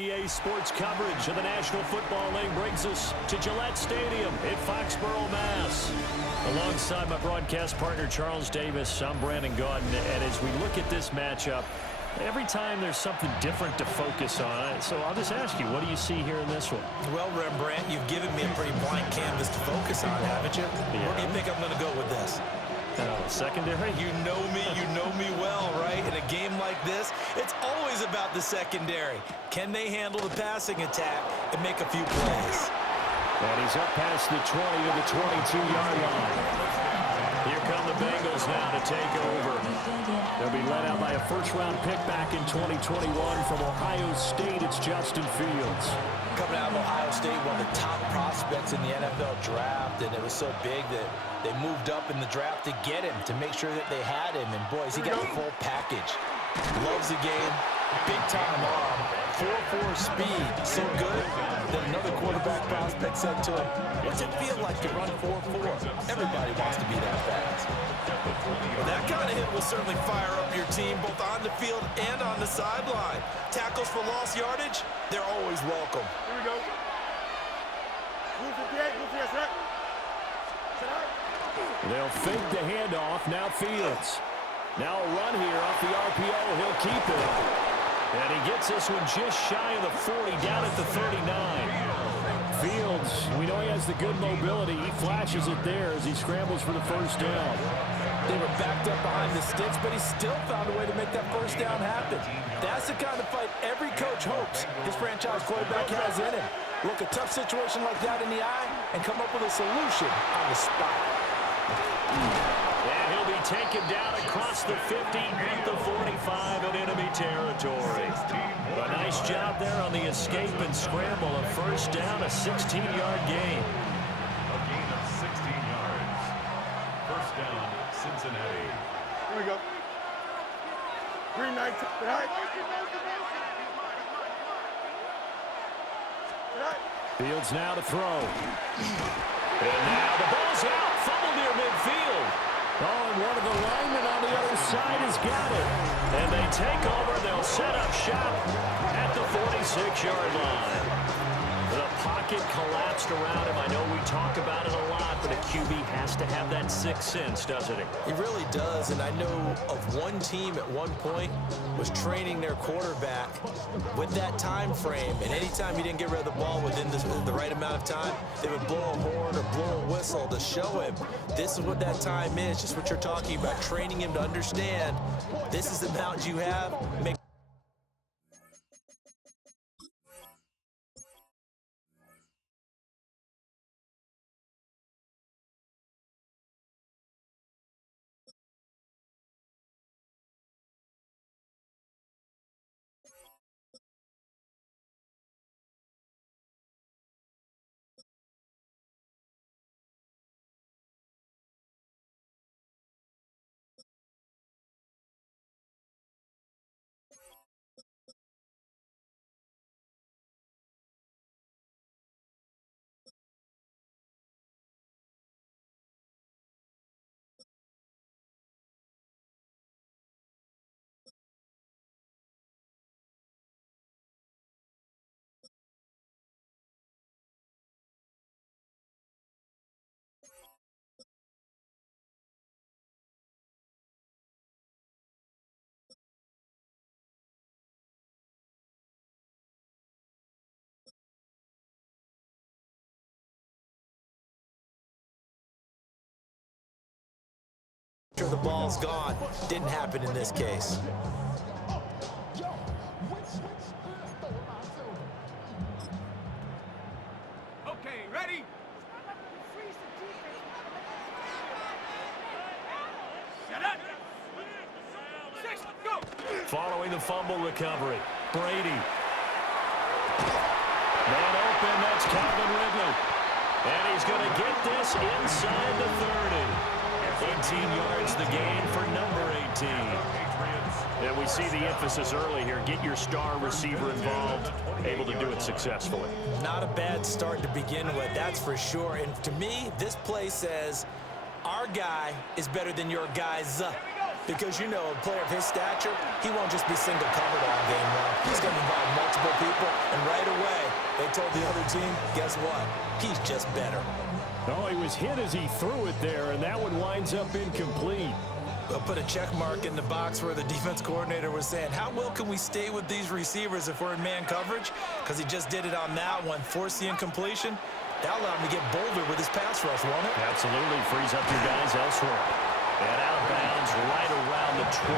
EA Sports coverage of the National Football League brings us to Gillette Stadium in Foxborough, Mass. Alongside my broadcast partner, Charles Davis, I'm Brandon Gaudin. And as we look at this matchup, every time there's something different to focus on. So I'll just ask you, what do you see here in this one? Well, Rembrandt, you've given me a pretty blank canvas to focus on, haven't you? Yeah. Where do you think I'm going to go with this? Secondary? You know me well, right? In a game like this, it's always about the secondary. Can they handle the passing attack and make a few plays? And he's up past the 20 to the 22-yard line. Here come the Bengals now to take over. They'll be led out by a first-round pick back in 2021 from Ohio State. It's Justin Fields. Coming out of Ohio State, one of the top prospects in the NFL draft, and it was so big that they moved up in the draft to get him, to make sure that they had him. And, boys, he got the full package. Loves the game, big-time arm, 4.4 speed, so good that another quarterback prospect said to him, what's it feel like to run 4.4? Everybody wants to be that fast. Well, that kind of hit will certainly fire up your team, both on the field and on the sideline. Tackles for lost yardage, they're always welcome. Here we go. Move 58, move 58, set up. Set up. They'll fake the handoff. Now Fields. Now a run here off the RPO. He'll keep it. And he gets this one just shy of the 40, down at the 39. Fields, we know he has the good mobility. He flashes it there as he scrambles for the first down. They were backed up behind the sticks, but he still found a way to make that first down happen. That's the kind of fight every coach hopes this franchise quarterback has in him. Look a tough situation like that in the eye and come up with a solution on the spot. And he'll be taken down across the 50 at the 45 in enemy territory. A nice job there on the escape and scramble. A first down, a 16-yard gain. A gain of 16 yards. First down, Cincinnati. Here we go. Green 19. Right. Fields now to throw. And now the ball's out. Fumble near midfield. Oh, and one of the linemen on the other side has got it. And they take over. They'll set up shop at the 46-yard line. The pocket collapsed around him. I know we talk about it a lot, but a QB has to have that sixth sense, doesn't it? He really does, and I know of one team at one point was training their quarterback with that time frame, and anytime he didn't get rid of the ball within the right amount of time, they would blow a horn or blow a whistle to show him this is what that time is, just what you're talking about, training him to understand this is the amount you have. The ball's gone. Didn't happen in this case. Okay, ready? Set up. Six, go. Following the fumble recovery, Brady. Man open, that's Calvin Ridley. And he's going to get this inside the 30. 18 yards the gain for number 18. And we see the emphasis early here. Get your star receiver involved, able to do it successfully. Not a bad start to begin with, that's for sure. And to me, this play says our guy is better than your guys. Because, you know, a player of his stature, he won't just be single covered all game long. He's going to involve multiple responsible people, and right away, they told the other team, guess what? He's just better. Oh, he was hit as he threw it there, and that one winds up incomplete. They'll put a check mark in the box where the defense coordinator was saying, how well can we stay with these receivers if we're in man coverage? Because he just did it on that one, forced the incompletion. That allowed him to get bolder with his pass rush, won't it? Absolutely. Frees up your guys elsewhere. And out of bounds right around the 20.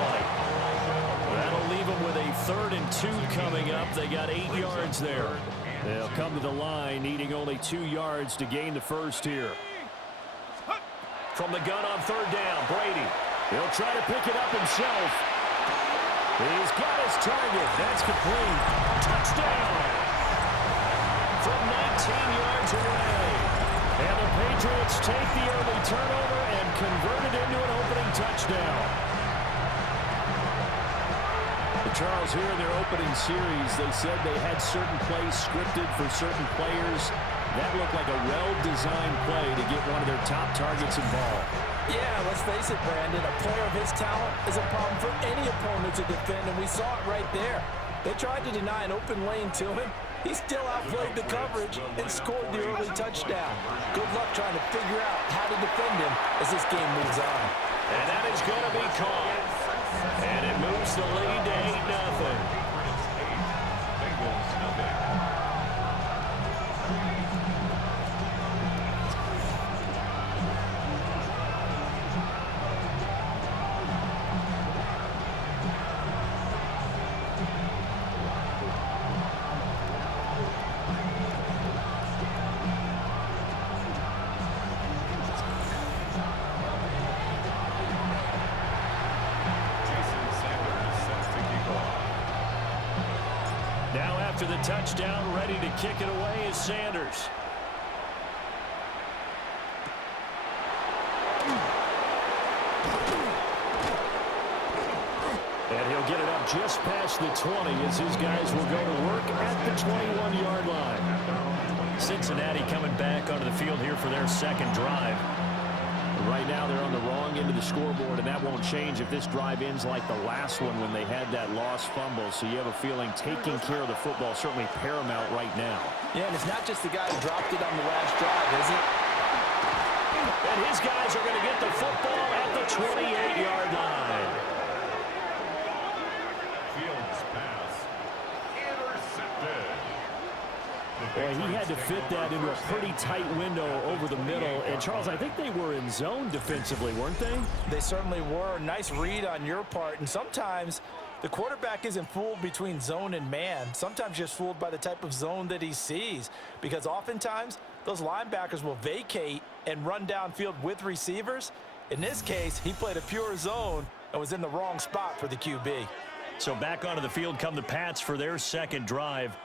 That'll leave them with a 3rd and 2 coming up. They got 8 yards there. They'll come to the line, needing only 2 yards to gain the first here. From the gun on 3rd down, Brady. He'll try to pick it up himself. He's got his target. That's complete. Touchdown. From 19 yards away. And the Patriots take the early turnover and convert it into an opening touchdown. Charles, here in their opening series, they said they had certain plays scripted for certain players. That looked like a well-designed play to get one of their top targets involved. Yeah, let's face it, Brandon. A player of his talent is a problem for any opponent to defend, and we saw it right there. They tried to deny an open lane to him. He still outplayed the coverage and scored the early touchdown. Good luck trying to figure out how to defend him as this game moves on. And that is going to be caught. And it moves the lead to 8-0. Bengals nothing. After the touchdown, ready to kick it away is Sanders. And he'll get it up just past the 20 as his guys will go to work at the 21-yard line. Cincinnati coming back onto the field here for their second drive. Right now they're on the wrong end of the scoreboard, and that won't change if this drive ends like the last one when they had that lost fumble. So you have a feeling taking care of the football is certainly paramount right now. Yeah, and it's not just the guy who dropped it on the last drive, is it? And his guys are going to get the football at the 28-yard line. Fields pass. Intercepted. Boy, he had to fit that into a pretty tight window over the middle. And, Charles, I think they were in zone defensively, weren't they? They certainly were. Nice read on your part. And sometimes the quarterback isn't fooled between zone and man. Sometimes just fooled by the type of zone that he sees. Because oftentimes, those linebackers will vacate and run downfield with receivers. In this case, he played a pure zone and was in the wrong spot for the QB. So back onto the field come the Pats for their second drive.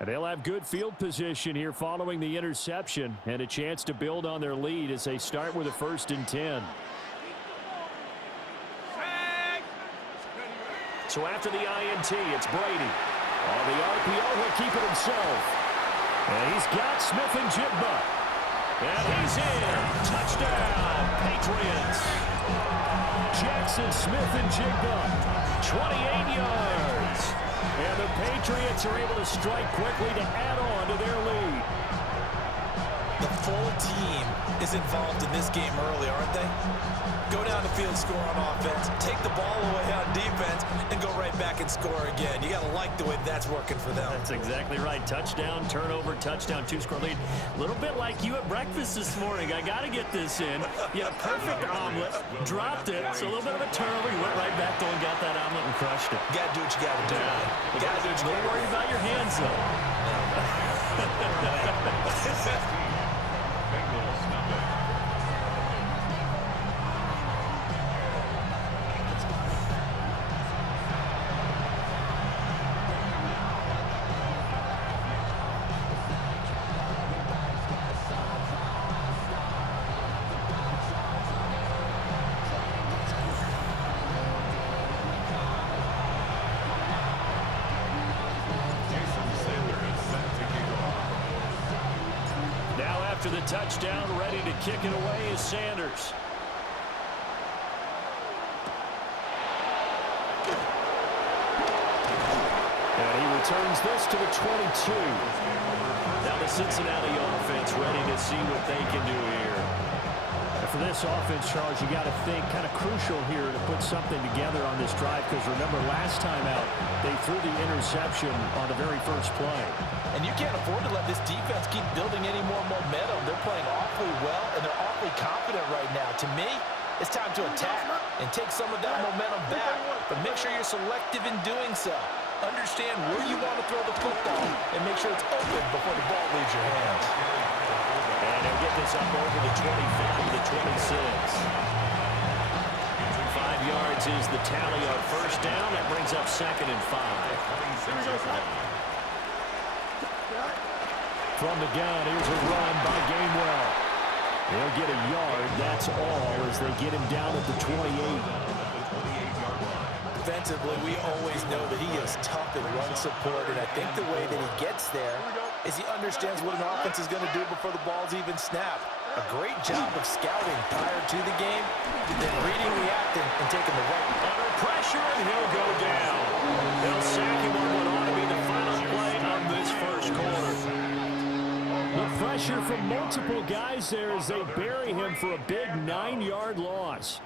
And they'll have good field position here following the interception and a chance to build on their lead as they start with a 1st and 10. So after the INT, it's Brady. On the RPO, he'll keep it himself. And he's got Smith and Jigba. And he's in. Touchdown, Patriots. Jackson, Smith, and Jigba. 28 yards. And the Patriots are able to strike quickly to add on to their lead. The full team is involved in this game early, aren't they? Go down the field, score on offense, take the ball away on defense, and go right back and score again. You got to like the way that's working for them. That's exactly right. Touchdown, turnover, touchdown, 2-score lead. A little bit like you at breakfast this morning. I got to get this in. You had a perfect omelet, dropped it, so a little bit of a turnover. You went right back though and got that omelet and crushed it. Got to do what you got to do. You got to do what you got to do. Don't worry about your hands, though. Bengals nothing. After the touchdown, ready to kick it away is Sanders. And he Returns this to the 22. Now the Cincinnati offense ready to see what they can do here. For this offense, Charles, you got to think kind of crucial here to put something together on this drive, because remember last time out they threw the interception on the very first play. And you can't afford to let this defense keep building any more momentum. They're playing awfully well, and they're awfully confident right now. To me, it's time to attack and take some of that momentum back, but make sure you're selective in doing so. Understand where you want to throw the football and make sure it's open before the ball leaves your hands. And they'll get this up over the 25 to the 26. 5 yards is the tally on first down. That brings up 2nd and 5. From the gun, here's a run by Gainwell. They'll get a yard, that's all, as they get him down at the 28. Defensively, we always know that he is tough in run support, and I think the way that he gets there is he understands what an offense is going to do before the ball's even snapped. A great job of scouting prior to the game, then reading, reacting, and taking the right. Under pressure, and he'll go down. They'll sack him on what ought to be the final play of this first quarter. The pressure from multiple guys there as they bury him for a big 9-yard loss.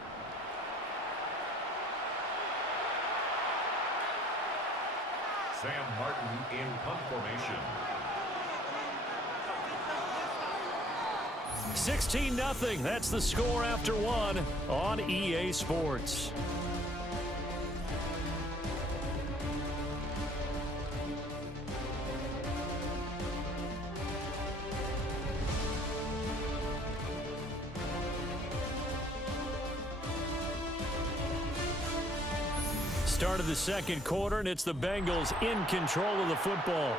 Sam Martin in punt formation. 16-0. That's the score after one on EA Sports. Start of the second quarter, and it's the Bengals in control of the football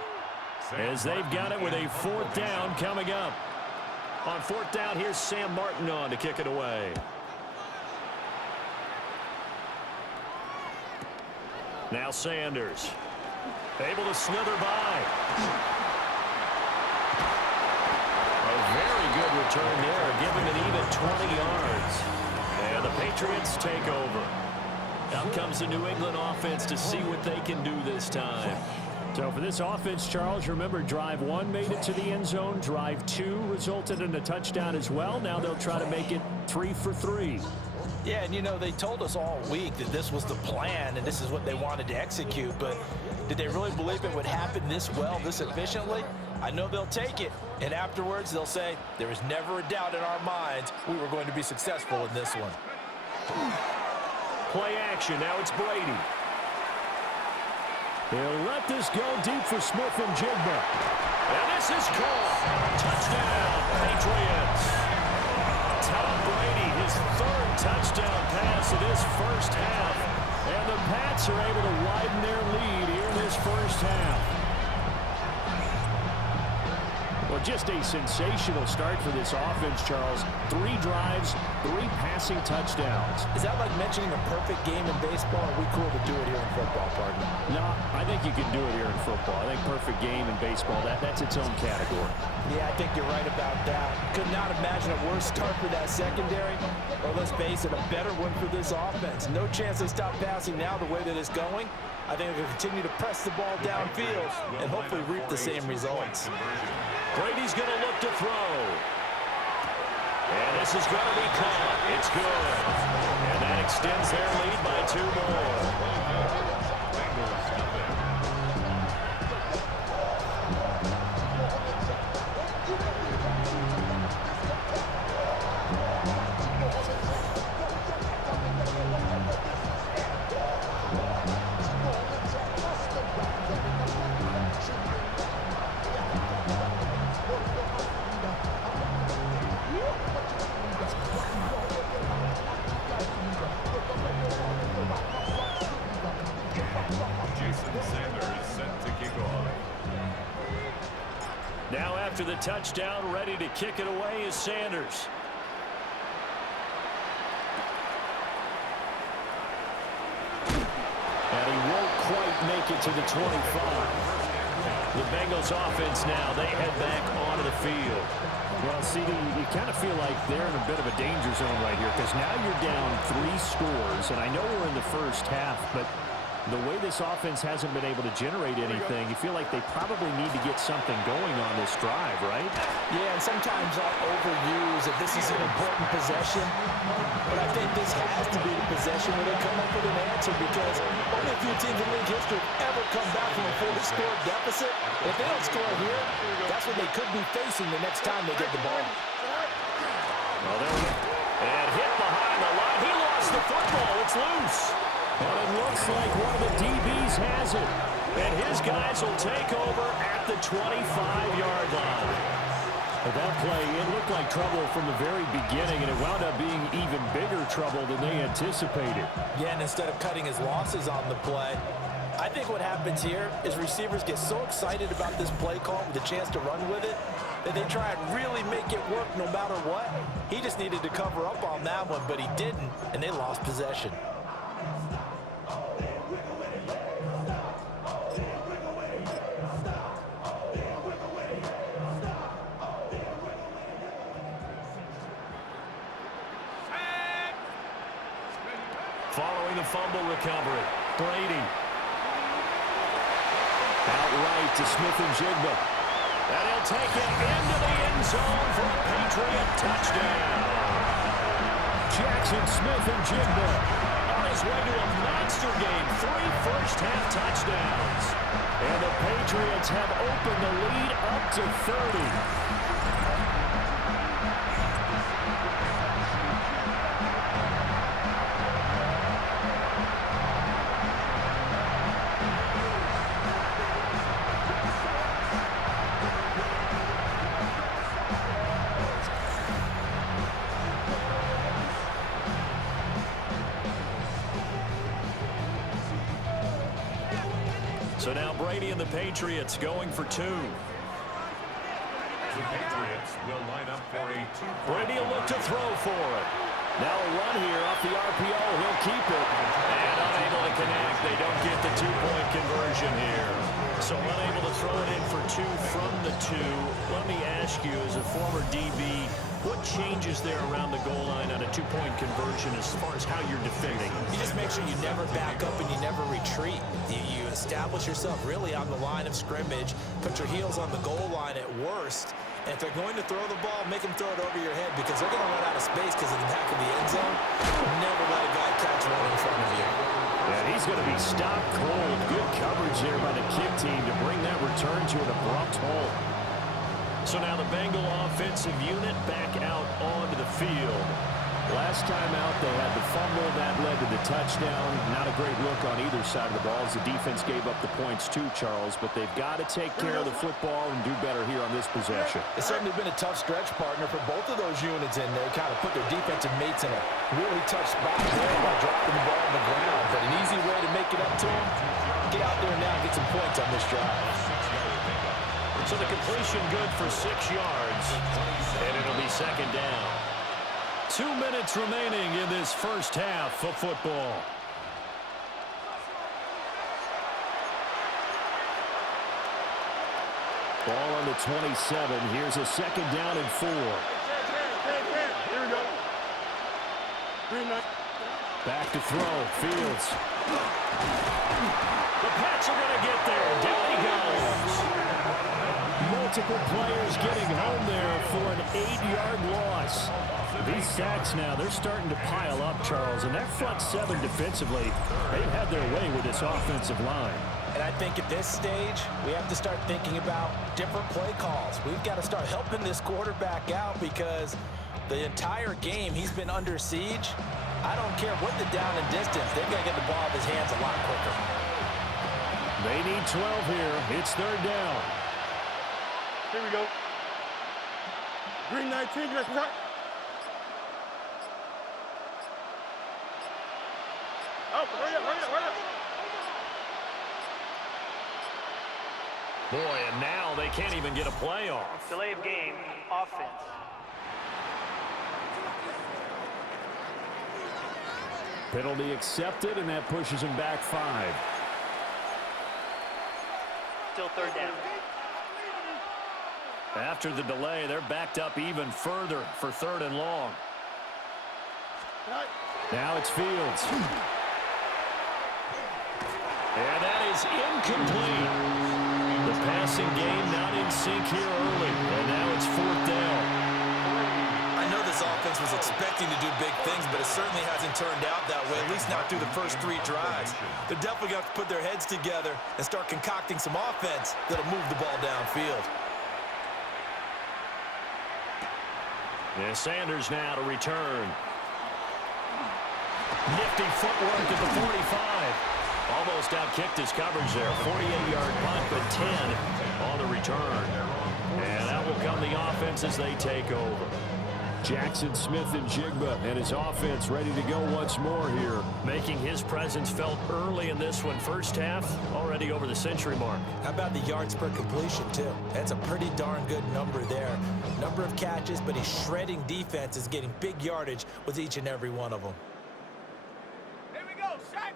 as they've got it with a 4th down coming up. On 4th down, here's Sam Martin on to kick it away. Now Sanders, able to slither by. A very good return there, give him an even 20 yards. And the Patriots take over. Out comes the New England offense to see what they can do this time. So for this offense, Charles, remember drive 1 made it to the end zone. Drive 2 resulted in a touchdown as well. Now they'll try to make it 3 for 3. Yeah, and you know, they told us all week that this was the plan and this is what they wanted to execute, but did they really believe it would happen this well, this efficiently? I know they'll take it, and afterwards they'll say, there was never a doubt in our minds we were going to be successful in this one. Play action, now it's Brady. They'll let this go deep for Smith and Jigba. And this is caught. Touchdown, Patriots. Tom Brady, his 3rd touchdown pass of this first half. And the Pats are able to widen their lead here in this first half. Well, just a sensational start for this offense, Charles. 3 drives, 3 passing touchdowns. Is that like mentioning a perfect game in baseball? Or are we cool to do it here in football, partner? No, I think you can do it here in football. I think perfect game in baseball, that's its own category. Yeah, I think you're right about that. Could not imagine a worse start for that secondary, or let's face it, a better one for this offense. No chance they stop passing now the way that it's going. I think they'll continue to press the ball downfield and hopefully reap the same results. Brady's going to look to throw. And this is going to be caught. It's good. And that extends their lead by 2 more. Now after the touchdown, ready to kick it away is Sanders. And he won't quite make it to the 25. The Bengals offense now, they head back onto the field. Well, see, you kind of feel like they're in a bit of a danger zone right here, because now you're down 3 scores, and I know we're in the first half, but The way this offense hasn't been able to generate anything, you feel like they probably need to get something going on this drive, right? Yeah, and sometimes I'll overuse if this is an important possession. But I think this has to be the possession where they come up with an answer, because only a few teams in league history have ever come back from a 4-score deficit. If they don't score here, that's what they could be facing the next time they get the ball. Well, and hit behind the line. He lost the football. It's loose. And it looks like one of the DBs has it. And his guys will take over at the 25-yard line. But that play, it looked like trouble from the very beginning, and it wound up being even bigger trouble than they anticipated. Yeah, and instead of cutting his losses on the play, I think what happens here is receivers get so excited about this play call with a chance to run with it that they try and really make it work no matter what. He just needed to cover up on that one, but he didn't, and they lost possession. Following the fumble recovery, Brady. Outright to Smith-Njigba. And he'll take it into the end zone for a Patriot touchdown. Jackson Smith-Njigba On his way to a monster game, 3 first-half touchdowns. And the Patriots have opened the lead up to 30. So now Brady and the Patriots going for 2. The Patriots will line up for a 2-point. Brady will look to throw for it. Now a run here off the RPO. He'll keep it. And unable to connect. They don't get the 2-point conversion here. So unable to throw it in for 2 from the 2. Let me ask you, as a former DB, what changes there around the goal line on a 2-point conversion as far as how you're defending? You just make sure you never back up and you never retreat. You establish yourself really on the line of scrimmage, put your heels on the goal line at worst, and if they're going to throw the ball, make them throw it over your head, because they're going to run out of space because of the back of the end zone. Never let a guy catch one in front of you. And he's going to be stopped cold. Good coverage there by the kick team to bring that return to an abrupt halt. So now the Bengal offensive unit back out onto the field. Last time out, they had the fumble. That led to the touchdown. Not a great look on either side of the ball as the defense gave up the points too, Charles. But they've got to take care of the football and do better here on this possession. It's certainly been a tough stretch, partner, for both of those units in there. Kind of put their defensive mates in a really tough spot there by dropping the ball on the ground. But an easy way to make it up to them, get out there now and get some points on this drive. So the completion good for 6 yards, and it'll be second down. 2 minutes remaining in this first half of football. Ball on the 27. Here's a second down and 4. Here we go. Green light. Back to throw. Fields. The Pats are going to get there. Down he goes. Multiple players getting home there for an 8-yard loss. These sacks now, they're starting to pile up, Charles. And that front 7 defensively, they've had their way with this offensive line. And I think at this stage, we have to start thinking about different play calls. We've got to start helping this quarterback out, because the entire game he's been under siege. I don't care what the down and distance, they've got to get the ball in his hands a lot quicker. They need 12 here. It's third down. Here we go. Green 19, direct shot. Oh, hurry up. Boy, and now they can't even get a play off. Delay of game, offense. Penalty accepted, and that pushes him back 5. Still third down. After the delay, they're backed up even further for 3rd and long. Now it's Fields. And that is incomplete. The passing game not in sync here early. And now it's 4th down. I know this offense was expecting to do big things, but it certainly hasn't turned out that way, at least not through the first 3 drives. They're definitely going to have to put their heads together and start concocting some offense that'll move the ball downfield. And Sanders now to return. Nifty footwork at the 45. Almost outkicked his coverage there. 48-yard punt, but 10 on the return. And that will come the offense as they take over. Jackson Smith and Jigba and his offense ready to go once more here. Making his presence felt early in this one. First half, already over the century mark. How about the yards per completion, too? That's a pretty darn good number there. Number of catches, but he's shredding defenses, getting big yardage with each and every one of them. Here we go, set.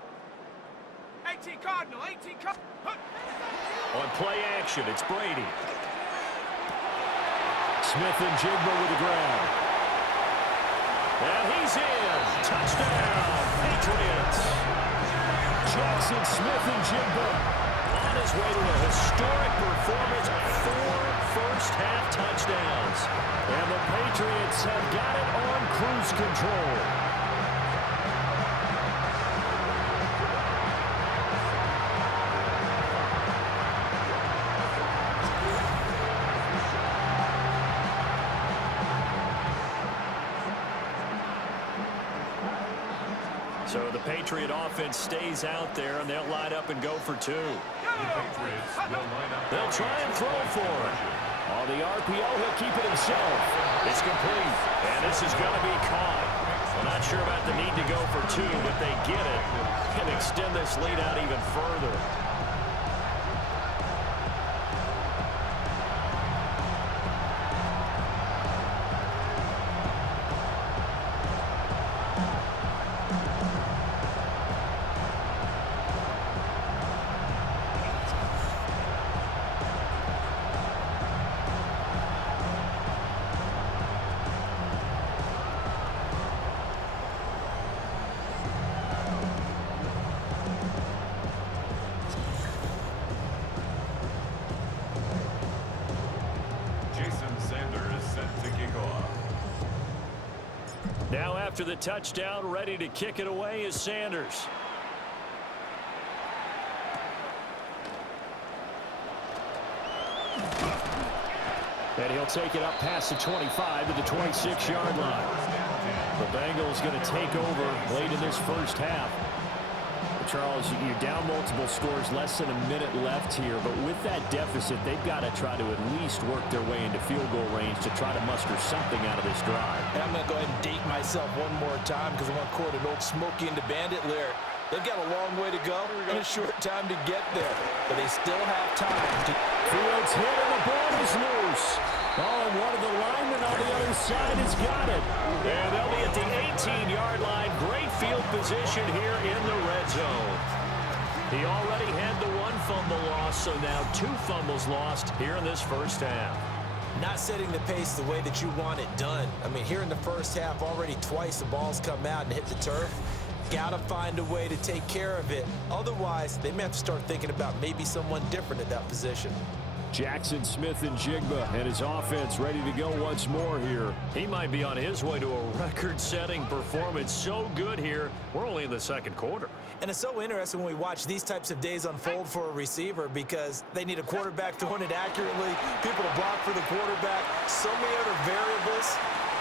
18 Cardinal, 18 Cardinal. On play action, it's Brady. Smith and Jigba with the grab. And he's in. Touchdown, Patriots. Jackson Smith and Jigba On his way to a historic performance, 4 first-half touchdowns. And the Patriots have got it on cruise control. So the Patriot offense stays out there, and they'll line up and go for 2. They'll try and throw for it. On the RPO, he'll keep it himself. It's complete, and this is going to be caught. I'm not sure about the need to go for 2, but they get it and extend this lead out even further. Now after the touchdown, ready to kick it away is Sanders. And he'll take it up past the 25 to the 26-yard line. The Bengals going to take over late in this first half. Charles, you're down multiple scores, less than a minute left here, but with that deficit, they've got to try to at least work their way into field goal range to try to muster something out of this drive. And I'm going to go ahead and date myself one more time because I'm going to quote an old Smokey and the Bandit lyric. They've got a long way to go and a short time to get there, but they still have time to... Fields hit and the ball is loose. Oh, and one of the linemen on the other side has got it. And they'll be at the 18-yard line. Great field position here in the red zone. He already had the 1 fumble loss, so now 2 fumbles lost here in this first half. Not setting the pace the way that you want it done. I mean, here in the first half, already twice the ball's come out and hit the turf. Got to find a way to take care of it. Otherwise, they may have to start thinking about maybe someone different at that position. Jackson Smith and Jigba and his offense ready to go once more here. He might be on his way to a record-setting performance. So good here. We're only in the second quarter. And it's so interesting when we watch these types of days unfold for a receiver because they need a quarterback throwing it accurately, people to block for the quarterback, so many other variables.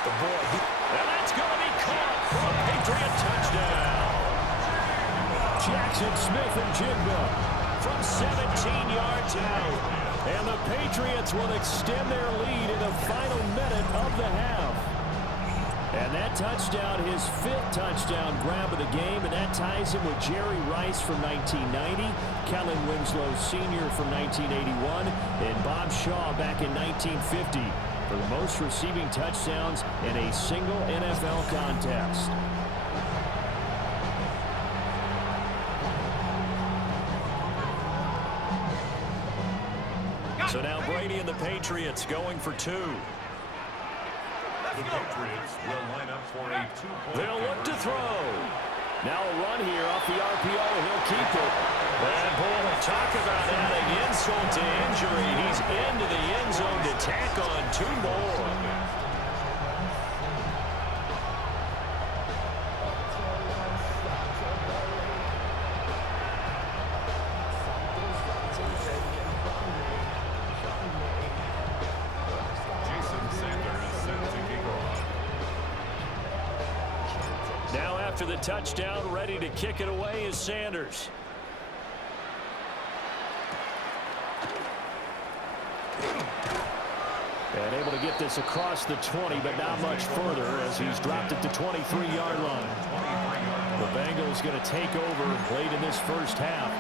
But boy, and that's going to be caught for a Patriot touchdown. Jackson Smith and Jigba from 17 yards out. And the Patriots will extend their lead in the final minute of the half. And that touchdown, his 5th touchdown grab of the game, and that ties him with Jerry Rice from 1990, Kellen Winslow Sr. from 1981, and Bob Shaw back in 1950 for the most receiving touchdowns in a single NFL contest. So now Brady and the Patriots going for 2. The Patriots will line up for a 2-point They'll look to throw. Now a run here off the RPO, and he'll keep it. And boy, talk about adding insult to injury. He's into the end zone to tack on 2 more. Now after the touchdown, ready to kick it away is Sanders. And able to get this across the 20, but not much further as he's dropped it to 23-yard line. The Bengals going to take over late in this first half.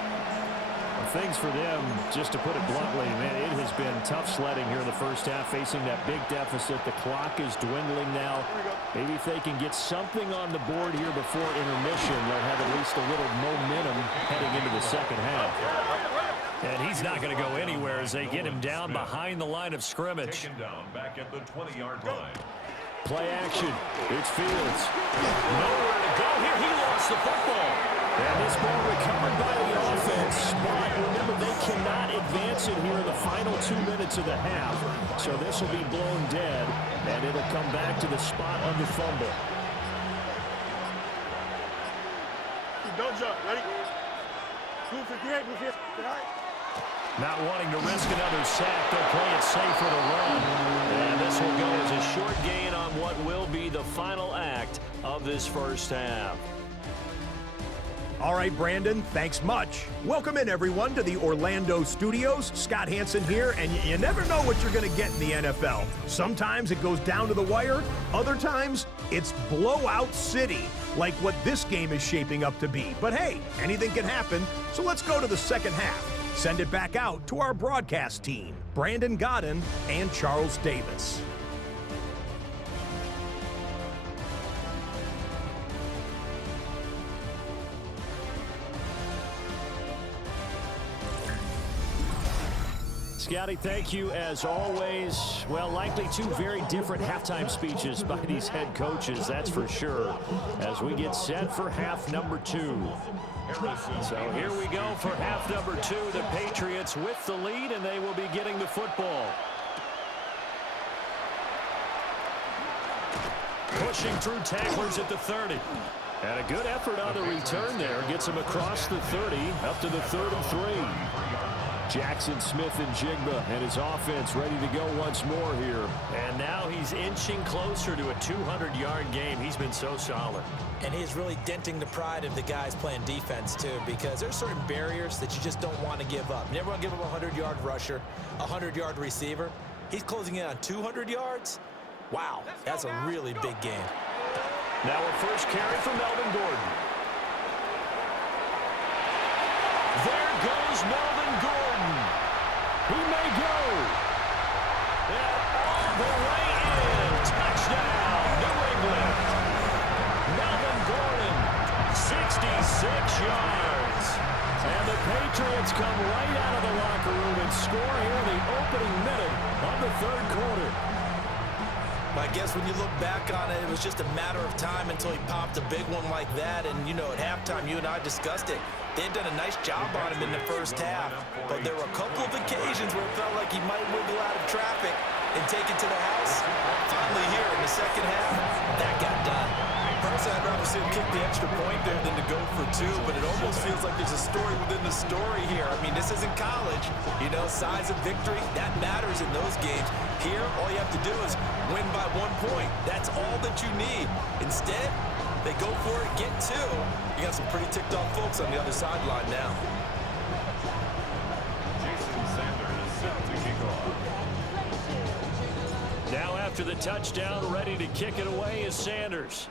Things for them, just to put it bluntly, man, it has been tough sledding here in the first half, facing that big deficit. The clock is dwindling now. Maybe if they can get something on the board here before intermission, they'll have at least a little momentum heading into the second half. And he's not going to go anywhere as they get him down behind the line of scrimmage. Taken down back at the 20-yard line. Play action. It's Fields. Nowhere to go here. He lost the football. And this ball recovered by the offense. But remember, they cannot advance it here in the final 2 minutes of the half. So this will be blown dead, and it'll come back to the spot of the fumble. Don't jump. Ready? Move 58, move 58. All right? Not wanting to risk another sack, they'll play it safe for the run. And this will go as a short gain on what will be the final act of this first half. All right, Brandon, thanks much. Welcome in, everyone, to the Orlando studios. Scott Hansen here, and you never know what you're going to get in the NFL. Sometimes it goes down to the wire. Other times, it's blowout city, like what this game is shaping up to be. But hey, anything can happen, so let's go to the second half. Send it back out to our broadcast team, Brandon Godden and Charles Davis. Scotty, thank you as always. Well, likely 2 very different halftime speeches by these head coaches, that's for sure, as we get set for half number 2. So here we go for half number 2. The Patriots with the lead, and they will be getting the football. Pushing through tacklers at the 30. And a good effort on the return there. Gets him across the 30, up to the 3rd and 3. Jackson Smith and Jigba and his offense ready to go once more here. And now he's inching closer to a 200-yard game. He's been so solid. And he's really denting the pride of the guys playing defense, too, because there's certain barriers that you just don't want to give up. You never want to give up a 100-yard rusher, a 100-yard receiver. He's closing in on 200 yards. Wow, that's a really big game. Now a first carry from Melvin Gordon. There goes Melvin Gordon. He may go. And all the way in. Touchdown, New England. Melvin Gordon, 66 yards. And the Patriots come right out of the locker room and score here in the opening minute of the 3rd quarter. I guess when you look back on it, it was just a matter of time until he popped a big one like that. And, you know, at halftime, you and I discussed it. They had done a nice job on him in the first half. But there were a couple of occasions where it felt like he might wiggle out of traffic and take it to the house. Finally here in the second half, that got done. Personally, I'd rather see him kick the extra point there than to go for 2, but it almost feels like there's a story within the story here. I mean, this isn't college. You know, size of victory, that matters in those games. Here, all you have to do is win by 1 point. That's all that you need. Instead, they go for it, get 2. You got some pretty ticked off folks on the other sideline now. Jason Sanders is set to kick off. Now after the touchdown, ready to kick it away is Sanders.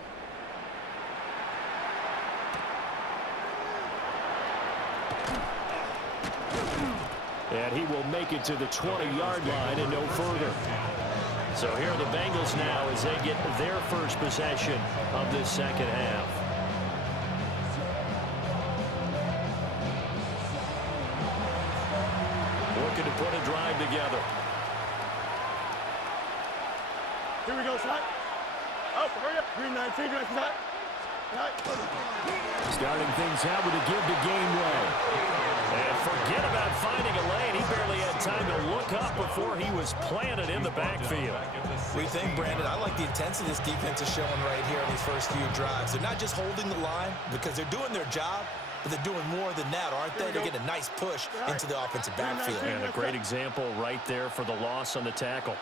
And he will make it to the 20-yard line and no further. So here are the Bengals now as they get their first possession of this second half. Looking to put a drive together. Here we go, shot. Oh, hurry up. Green 19, direct shot. Starting things out with a give to Gainway. And forget about finding a lane. He barely had time to look up before he was planted in the backfield. What do you think, Brandon? I like the intensity this defense is showing right here in these first few drives. They're not just holding the line because they're doing their job, but they're doing more than that, aren't they? They're getting a nice push into the offensive backfield. And a great example right there for the loss on the tackle.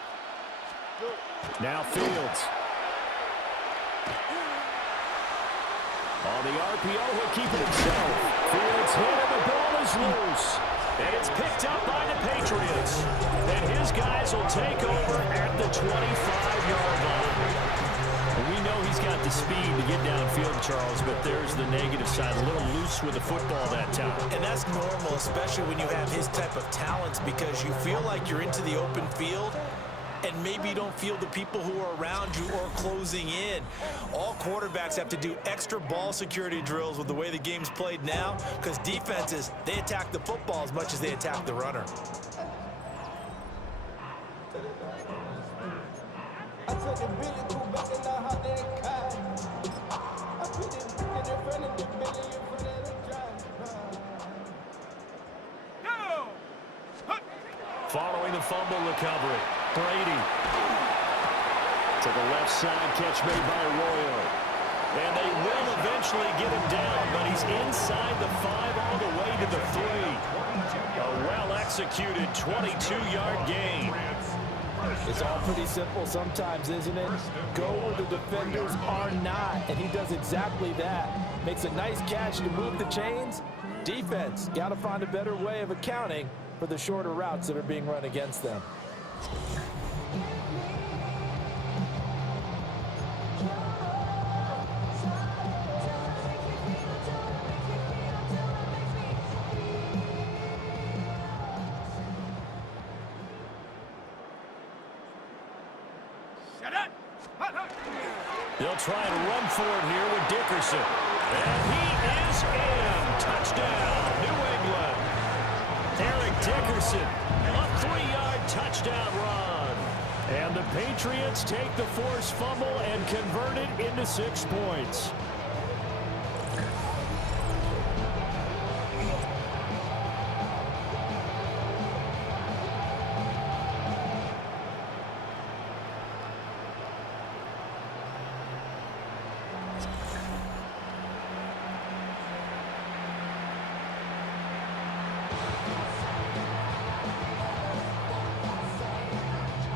Now Fields. On the RPO, he'll keep it himself. Fields hit and the ball is loose. And it's picked up by the Patriots. And his guys will take over at the 25-yard line. And we know he's got the speed to get downfield, Charles, but there's the negative side. A little loose with the football that time. And that's normal, especially when you have his type of talents, because you feel like you're into the open field and maybe you don't feel the people who are around you or closing in. All quarterbacks have to do extra ball security drills with the way the game's played now, because defenses, they attack the football as much as they attack the runner. Following the fumble recovery, Brady. To the left side, catch made by Arroyo. And they will eventually get him down, but he's inside the 5 all the way to the 3. A well-executed 22-yard gain. It's all pretty simple sometimes, isn't it? Go where the defenders are not, and he does exactly that. Makes a nice catch to move the chains. Defense, got to find a better way of accounting for the shorter routes that are being run against them. They'll try and run for it here with Dickerson. And he is in. Touchdown, New England. Eric Dickerson, a 3-yard touchdown run. And the Patriots take the forced fumble and convert it into 6 points.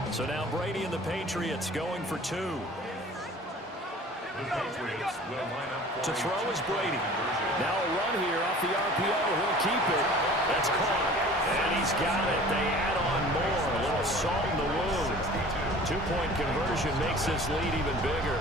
So now Brady and the Patriots going for 2. The Patriots will line up To throw is Brady. Now a run here off the RPO. He'll keep it. That's caught. And he's got it. They add on more. A little salt in the wound. 2-point conversion makes this lead even bigger.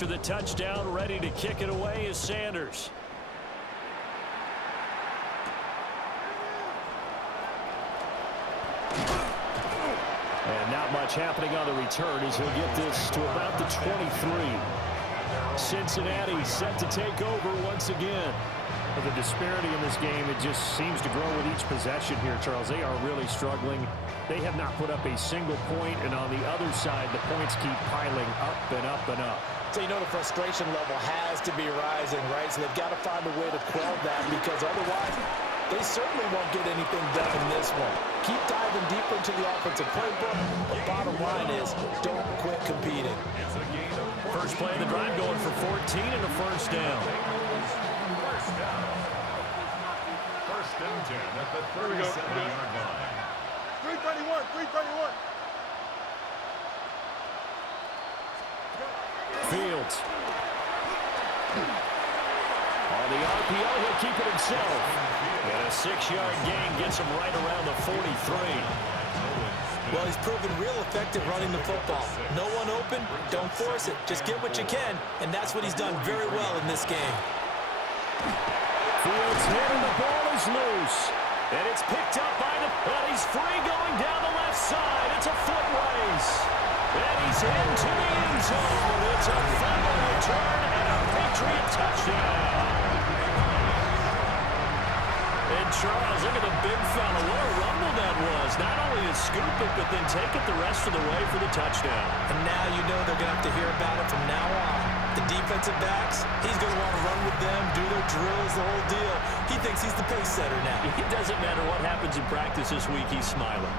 After the touchdown, ready to kick it away is Sanders. And not much happening on the return as he'll get this to about the 23. Cincinnati set to take over once again. But the disparity in this game, it just seems to grow with each possession here, Charles. They are really struggling. They have not put up a single point, and on the other side, the points keep piling up and up and up. So you know the frustration level has to be rising, right? So they've got to find a way to quell that, because otherwise they certainly won't get anything done in this one. Keep diving deeper into the offensive playbook, but bottom line is don't quit competing. First play of the drive going for 14 and a first down. First and 10 at the 37-yard line. 331. Fields. On the RPO, he'll keep it himself. And a 6-yard gain gets him right around the 43. Well, he's proven real effective running the football. No one open, don't force it. Just get what you can, and that's what he's done very well in this game. Fields hit and the ball is loose. And it's picked up by the... Well, he's free going down the left side. It's a foot race. And he's into the end zone. It's a fumble return and a Patriot touchdown. And Charles, look at the big fella. What a rumble that was. Not only to scoop it, but then take it the rest of the way for the touchdown. And now you know they're going to have to hear about it from now on. The defensive backs, he's going to want to run with them, do their drills, the whole deal. He thinks he's the pace setter now. It doesn't matter what happens in practice this week, he's smiling.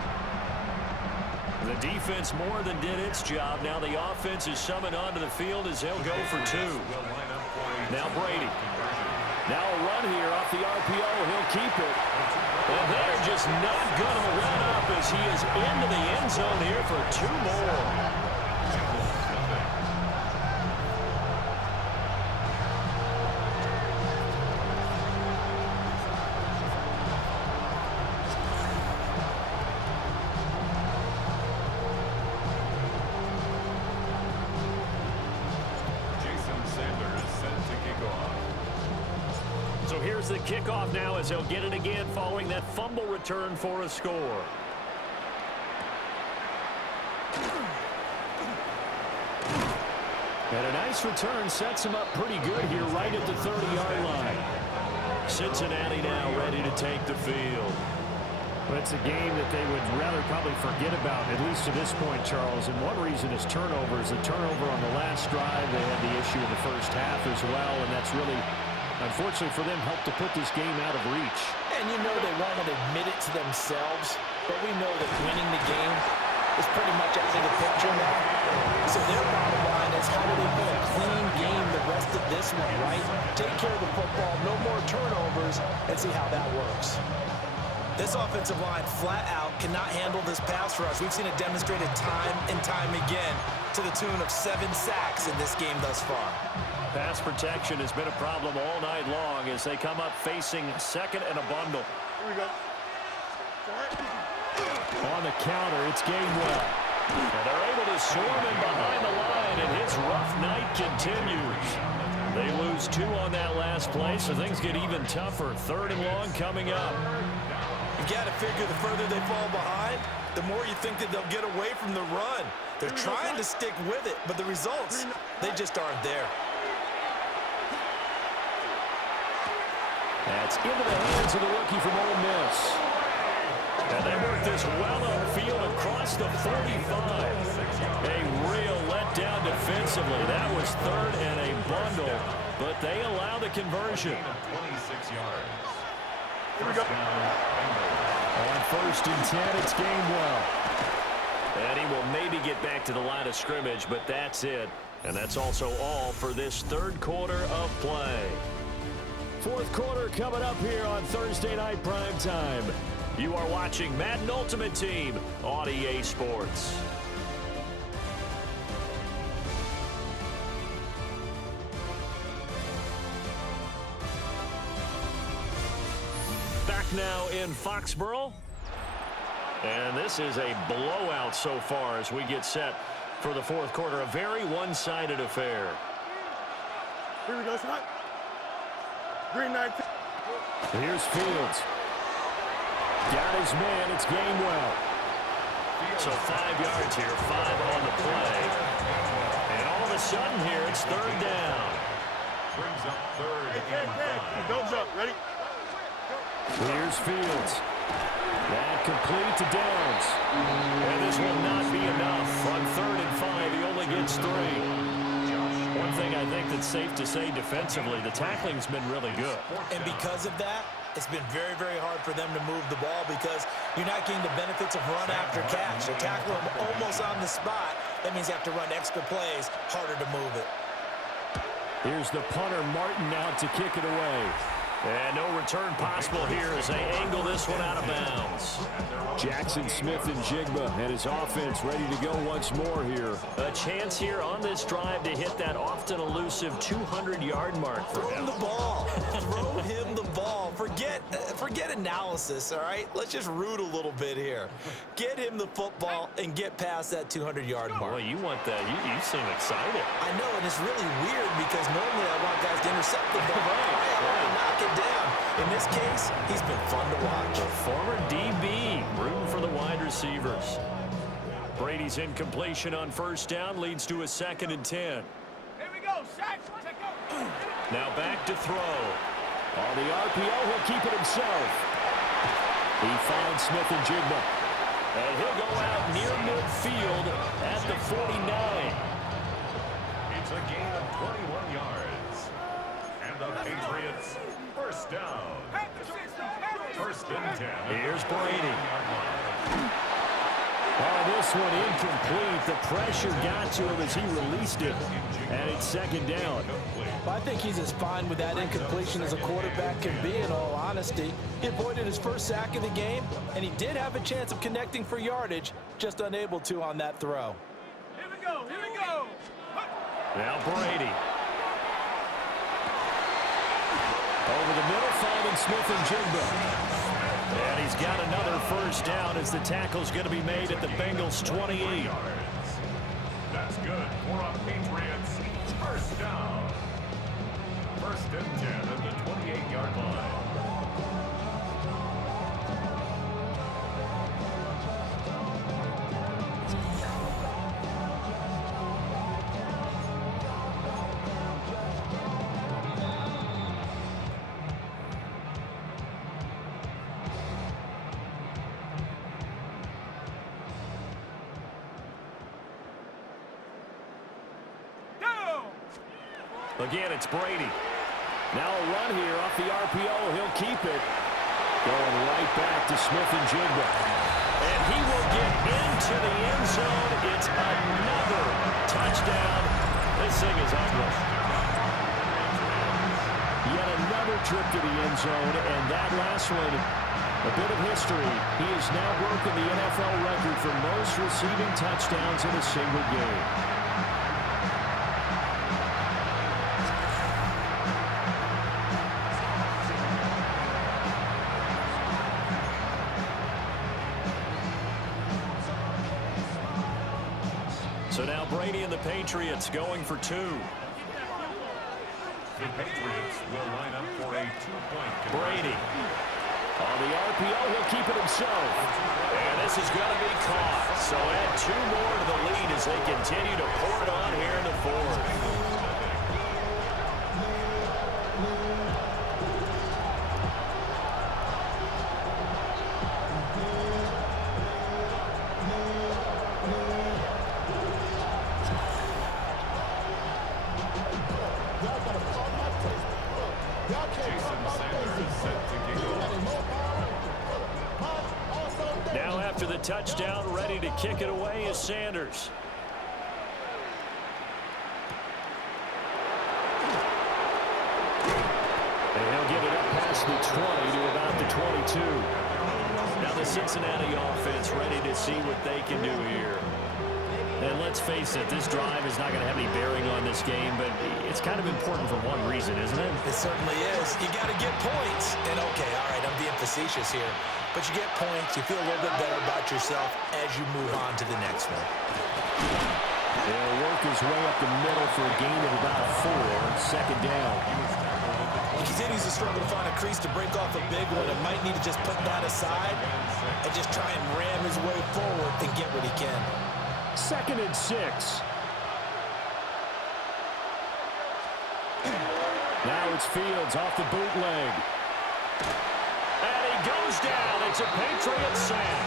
The defense more than did its job. Now the offense is summoned onto the field as they'll go for two. Now Brady. Now a run here off the RPO. He'll keep it. And they're just not going to let up as he is into the end zone here for two more. So here's the kickoff now as he'll get it again following that fumble return for a score. And a nice return sets him up pretty good here right at the 30-yard line. Cincinnati now ready to take the field. But it's a game that they would rather probably forget about, at least to this point, Charles. And one reason is turnovers. The turnover on the last drive, they had the issue in the first half as well, and that's really, unfortunately for them, helped to put this game out of reach. And you know they won't admit it to themselves, but we know that winning the game is pretty much out of the picture now. So their bottom line is how do they play a clean game the rest of this one, right? Take care of the football, no more turnovers, and see how that works. This offensive line flat out cannot handle this pass rush. We've seen it demonstrated time and time again to the tune of 7 sacks in this game thus far. Pass protection has been a problem all night long as they come up facing second and a bundle. Here we go. On the counter, it's Gainwell. And they're able to swarm him behind the line, and his rough night continues. They lose 2 on that last play, so things get even tougher. 3rd and long coming up. You've got to figure the further they fall behind, the more you think that they'll get away from the run. They're trying to stick with it, but the results, they just aren't there. That's into the hands of the rookie from Ole Miss. And they work this well upfield across the 45. A real letdown defensively. That was 3rd and a bundle, but they allow the conversion. 26 yards. Here we go. On 1st and 10, it's Gainwell. And he will maybe get back to the line of scrimmage, but that's it. And that's also all for this 3rd quarter of play. 4th quarter coming up here on Thursday Night Prime Time. You are watching Madden Ultimate Team on EA Sports. Back now in Foxborough. And this is a blowout so far as we get set for the 4th quarter. A very one-sided affair. Here we go, son. Green 19. Here's Fields. Got his man. It's Gainwell. So 5 yards here, 5 on the play. And all of a sudden here, it's 3rd down. Brings up 3rd Hey, and 5. don't jump. Ready? Here's Fields. That complete to Downs. And this will not be enough. On 3rd and 5, he only gets 3. One thing I think that's safe to say defensively, the tackling's been really good. And because of that, it's been very, very hard for them to move the ball because you're not getting the benefits of run after catch. They tackle them almost on the spot. That means you have to run extra plays, harder to move it. Here's the punter, Martin, out to kick it away. And no return possible here as they angle this one out of bounds. Jackson Smith and Jigba and his offense ready to go once more here. A chance here on this drive to hit that often elusive 200-yard mark for him. Throw him the ball. Throw him the ball. Forget analysis, all right? Let's just root a little bit here. Get him the football and get past that 200-yard mark. Boy, you want that. You seem excited. I know, and it's really weird because normally I want guys to intercept the ball. I want to knock it down. In this case, he's been fun to watch. A former DB rooting for the wide receivers. Brady's incompletion on first down leads to a 2nd and 10. Here we go, Shaq. Check out. Now back to throw. On the RPO, he'll keep it himself. He finds Smith and Jigba. And he'll go out near midfield at the 49. It's a gain of 21 yards. And the Patriots, first down. First and 10. Here's Brady. Oh, this one incomplete. The pressure got to him as he released it. And it's 2nd down. Well, I think he's as fine with that incompletion as a quarterback can be, in all honesty. He avoided his first sack of the game, and he did have a chance of connecting for yardage, just unable to on that throw. Here we go. Here we go. Now Brady. Over the middle, finding Smith and Jigba. And he's got another first down as the tackle's going to be made at the Bengals' 28. That's good for a Patriots first down. First and 10 at the 28-yard line. Again, it's Brady. Now a run here off the RPO. He'll keep it. Going right back to Smith and Jigba. And he will get into the end zone. It's another touchdown. This thing is ugly. Yet another trip to the end zone, and that last one, a bit of history. He has now broken the NFL record for most receiving touchdowns in a single game. So now Brady and the Patriots going for 2. The Patriots will line up for a 2-point conversion. Brady. On the RPO, he'll keep it himself. And this is going to be caught. So add 2 more to the lead as they continue to pour it on here in the 4th. Now after the touchdown, ready to kick it away is Sanders. And he'll get it up past the 20 to about the 22. Now the Cincinnati offense ready to see what they can do here. And let's face it, this drive is not going to have any bearing on this game, but it's kind of important for one reason, isn't it? It certainly is. You got to get points. And okay, all right, I'm being facetious here. But you get points, you feel a little bit better about yourself as you move on to the next one. He'll work his way up the middle for a gain of about 4, 2nd down. He continues to struggle to find a crease to break off a big one. It might need to just put that aside and just try and ram his way forward and get what he can. 2nd and 6. Now it's Fields off the bootleg. And he goes down. It's a Patriot sack.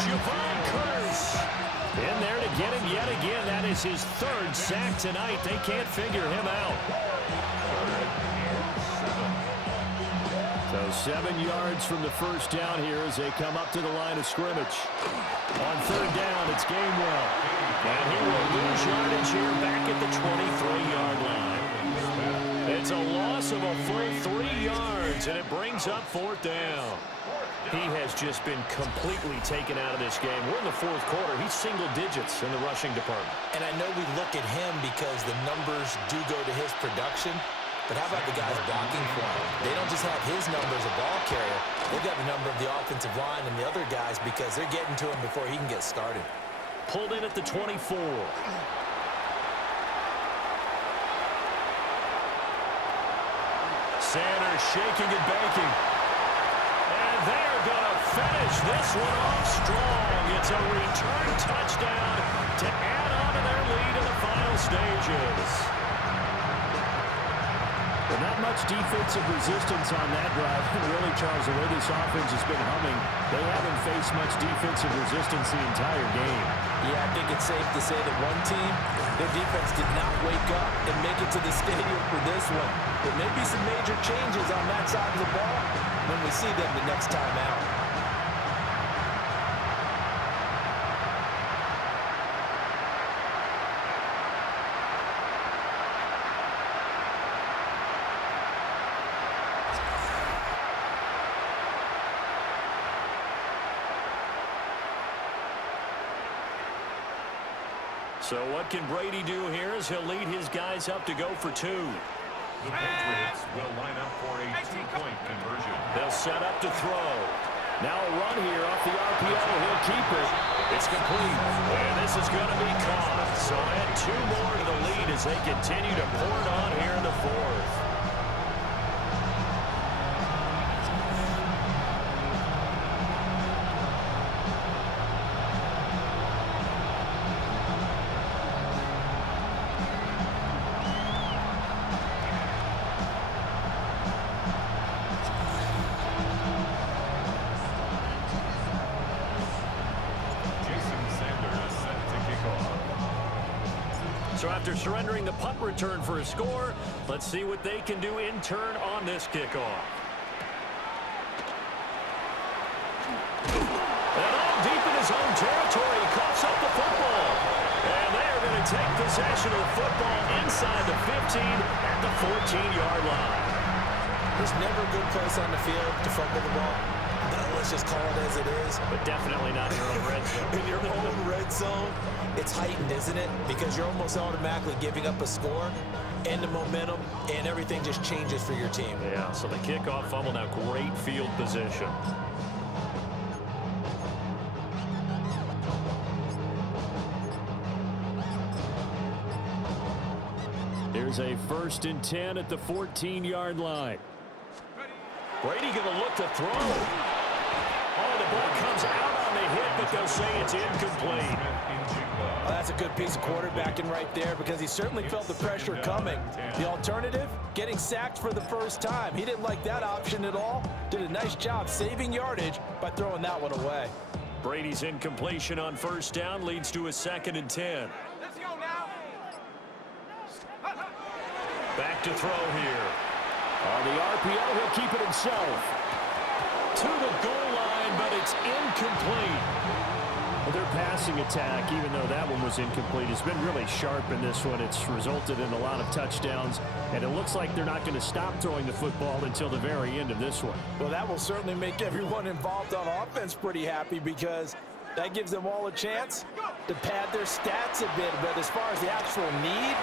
Javon Curse in there to get him yet again. That is his 3rd sack tonight. They can't figure him out. So 7 yards from the first down here as they come up to the line of scrimmage. On 3rd down, it's Gainwell. And he will lose yardage here back at the 23-yard line. It's a loss of a full 3 yards, and it brings up 4th down. He has just been completely taken out of this game. We're in the 4th quarter. He's single digits in the rushing department. And I know we look at him because the numbers do go to his production, But how about the guys blocking for him? They don't just have his number as a ball carrier. They've got the number of the offensive line and the other guys because they're getting to him before he can get started. Pulled in at the 24. Sanders shaking and baking. And they're going to finish this one off strong. It's a return touchdown to add on to their lead in the final stages. Well, not much defensive resistance on that drive. And really, Charles, the way this offense has been humming, they haven't faced much defensive resistance the entire game. Yeah, I think it's safe to say that one team, their defense did not wake up and make it to the stadium for this one. There may be some major changes on that side of the ball when we see them the next time out. So what can Brady do here as he'll lead his guys up to go for two? The Patriots will line up for a two-point conversion. They'll set up to throw. Now a run here off the RPO. He'll keep it. It's complete. And this is going to be caught. So add two more to the lead as they continue to pour it on here in the fourth. So after surrendering the punt return for a score, let's see what they can do in turn on this kickoff. And all deep in his own territory, he coughs up the football. And they are going to take possession of the football inside the 15 at the 14-yard line. There's never a good place on the field to fumble the ball. Let's just call it as it is. But definitely not in your own red zone. In your own red zone, it's heightened, isn't it? Because you're almost automatically giving up a score and the momentum, and everything just changes for your team. Yeah, so the kickoff fumble, now great field position. Here's a 1st and 10 at the 14-yard line. Brady going to look to throw. Oh, the ball comes out on the hit, but they'll say it's incomplete. Well, that's a good piece of quarterbacking right there because he certainly felt the pressure coming. The alternative, getting sacked for the first time. He didn't like that option at all. Did a nice job saving yardage by throwing that one away. Brady's incompletion on 1st down leads to a 2nd and 10. Let's go now. Back to throw here. On the RPO, he'll keep it himself. To the goal line, but it's incomplete. Well, their passing attack, even though that one was incomplete, has been really sharp in this one. It's resulted in a lot of touchdowns, and it looks like they're not going to stop throwing the football until the very end of this one. Well, that will certainly make everyone involved on offense pretty happy because that gives them all a chance to pad their stats a bit. But as far as the actual need,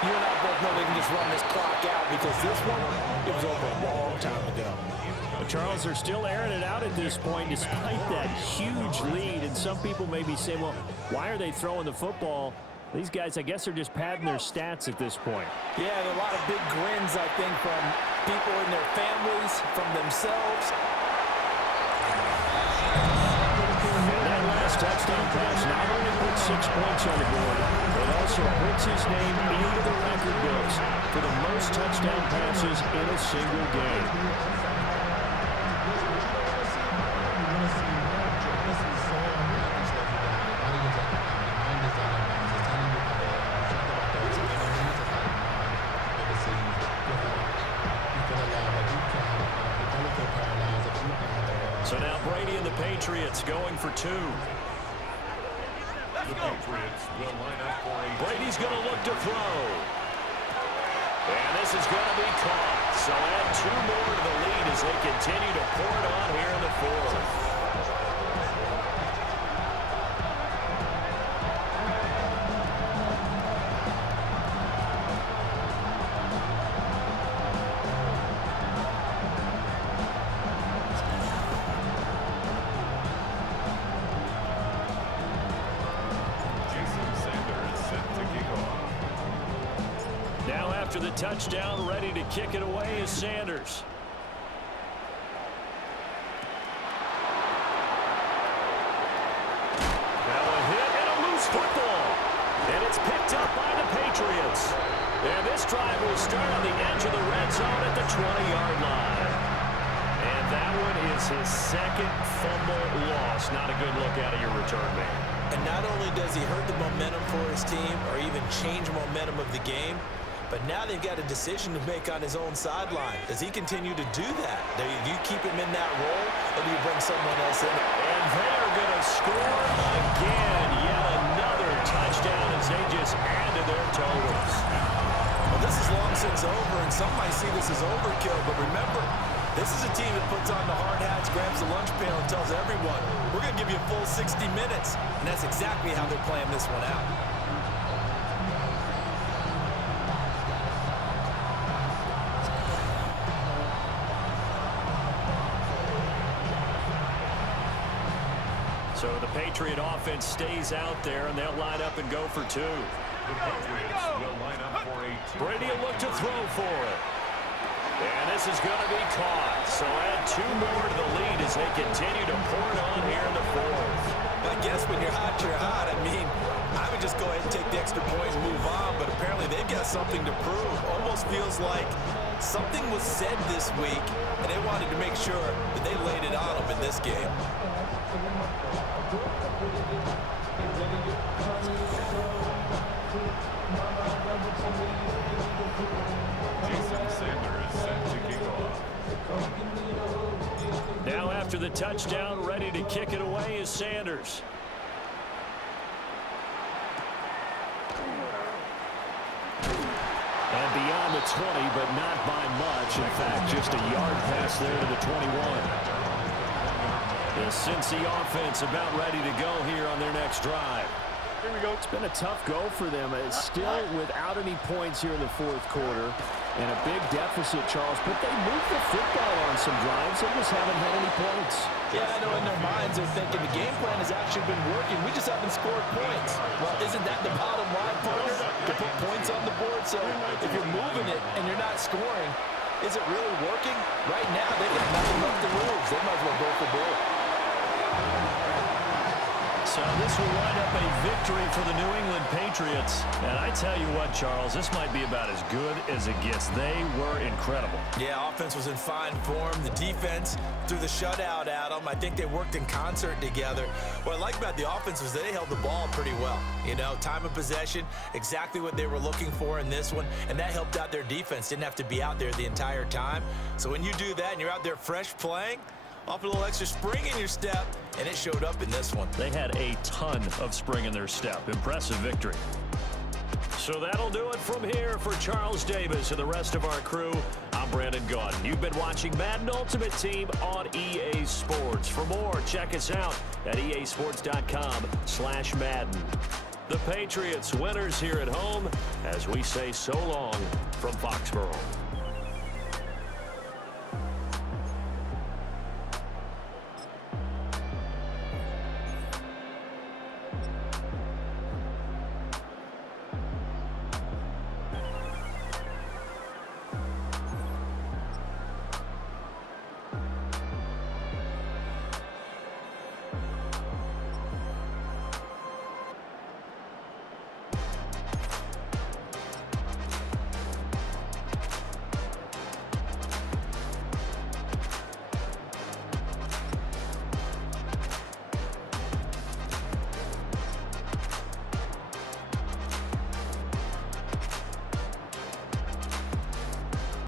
you and I both know they can just run this clock out because this one, it was over a long time ago. But Charles, they're still airing it out at this point despite that huge lead. And some people may be saying, well, why are they throwing the football? These guys, I guess, are just padding their stats at this point. Yeah, there are a lot of big grins, I think, from people in their families, from themselves. And that last touchdown pass not only puts 6 points on the board, it also puts his name into the record books for the most touchdown passes in a single game. So now Brady and the Patriots going for two. The Patriots will line up for a... Brady's going to look to throw. And this is going to be caught. So add two more to the lead as they continue to pour it on here in the fourth. after the touchdown, ready to kick it away is Sanders. Now a hit and a loose football. And it's picked up by the Patriots. And this drive will start on the edge of the red zone at the 20-yard line. And that one is his second fumble loss. Not a good look out of your return man. And not only does he hurt the momentum for his team or even change momentum of the game, but now they've got a decision to make on his own sideline. Does he continue to do that? Do you keep him in that role, or do you bring someone else in? And they are going to score again. Yet another touchdown as they just add to their totals. Well, this is long since over, and some might see this as overkill, but remember, this is a team that puts on the hard hats, grabs the lunch pail, and tells everyone, we're going to give you a full 60 minutes. And that's exactly how they're playing this one out. So the Patriot offense stays out there, and they'll line up and go for two. The Patriots will line up for a two. Brady will look to throw for it. And this is going to be caught. So add two more to the lead as they continue to pour it on here in the fourth. I guess when you're hot, you're hot. I mean, I would just go ahead and take the extra point and move on, but apparently they've got something to prove. Almost feels like something was said this week, and they wanted to make sure that they laid it on them in this game. Now after the touchdown, ready to kick it away is Sanders. And beyond the 20, but not by much. In fact, just a yard pass there to the 21. The Cincy offense about ready to go here on their next drive. Here we go. It's been a tough go for them. It's still without any points here in the fourth quarter. And a big deficit, Charles. But they moved the football on some drives. They just haven't had any points. Yeah, I know in their minds they're thinking the game plan has actually been working. We just haven't scored points. Well, isn't that the bottom line, folks? To put points on the board. So if you're moving it and you're not scoring, is it really working? Right now, they've got nothing left to lose. They might as well go for broke. So this will wind up a victory for the New England Patriots. And I tell you what, Charles, this might be about as good as it gets. They were incredible. Yeah, offense was in fine form. The defense threw the shutout at them. I think they worked in concert together. What I like about the offense was they held the ball pretty well. You know, time of possession, exactly what they were looking for in this one. And that helped out their defense. Didn't have to be out there the entire time. So when you do that and you're out there fresh playing, off a little extra spring in your step, and it showed up in this one. They had a ton of spring in their step. Impressive victory. So that'll do it from here for Charles Davis and the rest of our crew. I'm Brandon Gaudin. You've been watching Madden Ultimate Team on EA Sports. For more, check us out at easports.com/Madden. The Patriots winners here at home as we say so long from Foxborough.